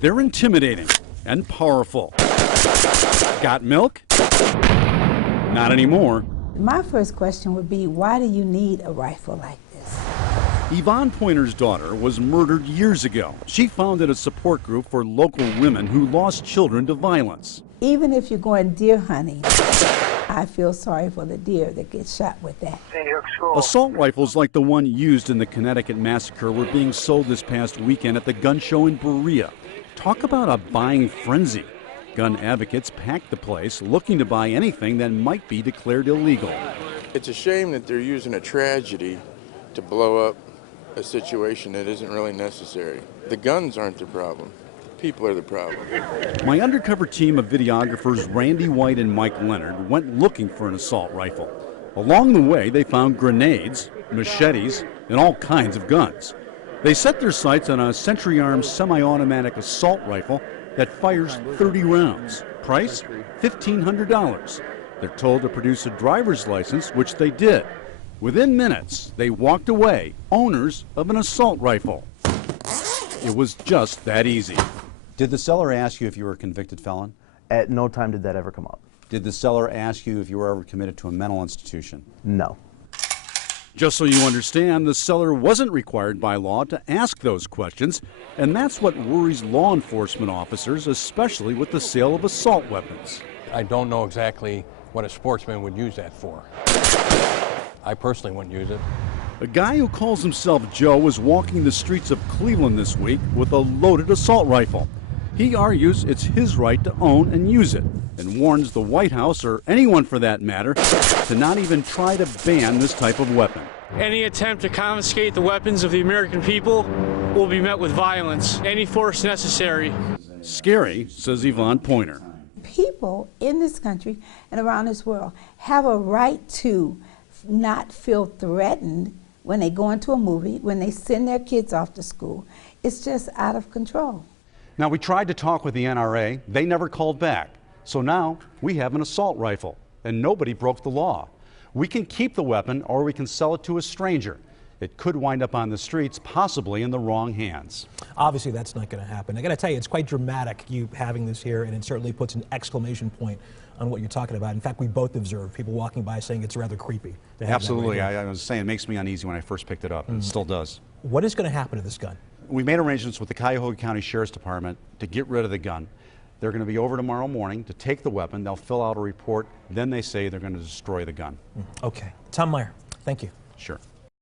They're intimidating and powerful. Got milk? Not anymore. My first question would be, why do you need a rifle like this? Yvonne Pointer's daughter was murdered years ago. She founded a support group for local women who lost children to violence. Even if you're going deer hunting, I feel sorry for the deer that gets shot with that. Assault rifles like the one used in the Connecticut massacre were being sold this past weekend at the gun show in Berea. Talk about a buying frenzy. Gun advocates packed the place looking to buy anything that might be declared illegal. It's a shame that they're using a tragedy to blow up a situation that isn't really necessary. The guns aren't the problem. People are the problem. My undercover team of videographers Randy White and Mike Leonard went looking for an assault rifle. Along the way, they found grenades, machetes, and all kinds of guns. They set their sights on a Century Arms semi-automatic assault rifle that fires 30 rounds. Price, $1,500. They're told to produce a driver's license, which they did. Within minutes, they walked away, owners of an assault rifle. It was just that easy. Did the seller ask you if you were a convicted felon? At no time did that ever come up. Did the seller ask you if you were ever committed to a mental institution? No. Just so you understand, the seller wasn't required by law to ask those questions, and that's what worries law enforcement officers, especially with the sale of assault weapons. I don't know exactly what a sportsman would use that for. I personally wouldn't use it. A guy who calls himself Joe was walking the streets of Cleveland this week with a loaded assault rifle. He argues it's his right to own and use it, and warns the White House, or anyone for that matter, to not even try to ban this type of weapon. Any attempt to confiscate the weapons of the American people will be met with violence, any force necessary. Scary, says Yvonne Pointer. People in this country and around this world have a right to not feel threatened when they go into a movie, when they send their kids off to school. It's just out of control. Now, we tried to talk with the NRA. They never called back. So now we have an assault rifle, and nobody broke the law. We can keep the weapon, or we can sell it to a stranger. It could wind up on the streets, possibly in the wrong hands. Obviously, that's not going to happen. I got to tell you, it's quite dramatic, you having this here, and it certainly puts an exclamation point on what you're talking about. In fact, we both observed people walking by saying it's rather creepy. Absolutely. I was saying it makes me uneasy when I first picked it up. It still does. What is going to happen to this gun? We made arrangements with the Cuyahoga County Sheriff's Department to get rid of the gun. They're going to be over tomorrow morning to take the weapon. They'll fill out a report. Then they say they're going to destroy the gun. Okay. Tom Meyer, thank you. Sure.